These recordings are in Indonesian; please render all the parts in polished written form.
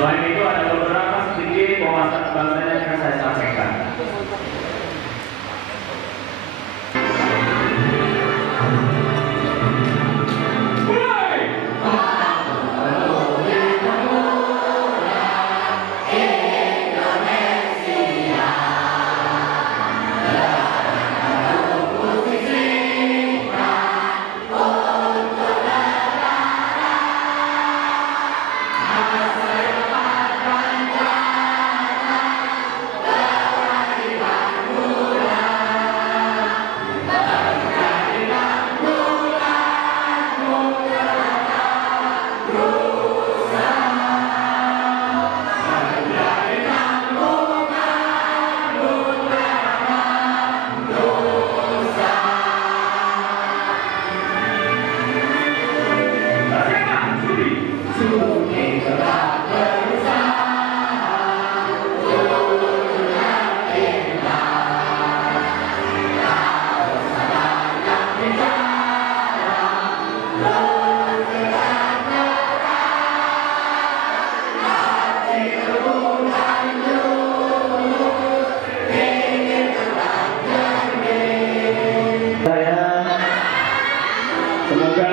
Selain itu ada beberapa sedikit wawasan kebangsaan yang akan saya sampaikan. Semoga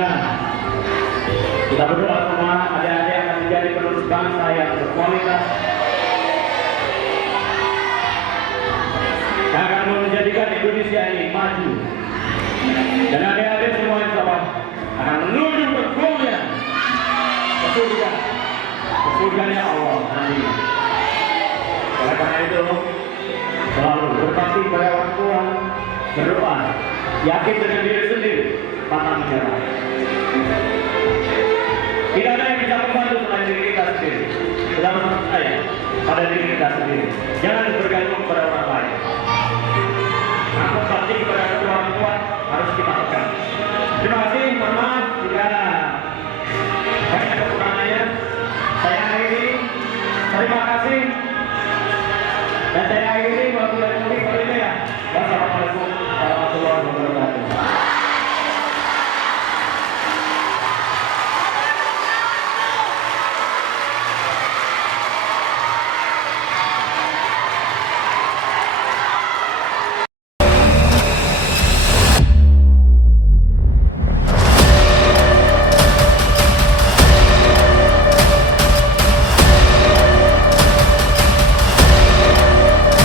kita berdoa semua adik-adik akan menjadi penerus bangsa yang berkualitas, yang akan menjadikan Indonesia ini maju. Dan adik-adik semua insya Allah akan menuju bergolnya ke surganya Allah nanti. Oleh karena itu selalu berbakti pada orang tua, berdoa, yakin dengan diri sendiri, pantang menyerah. Tidak ada yang bisa membantu selain diri kita sendiri. Sudah menurut saya pada diri kita sendiri. Jangan bergantung kepada orang lain. Aku bakti kepada orang tua harus kita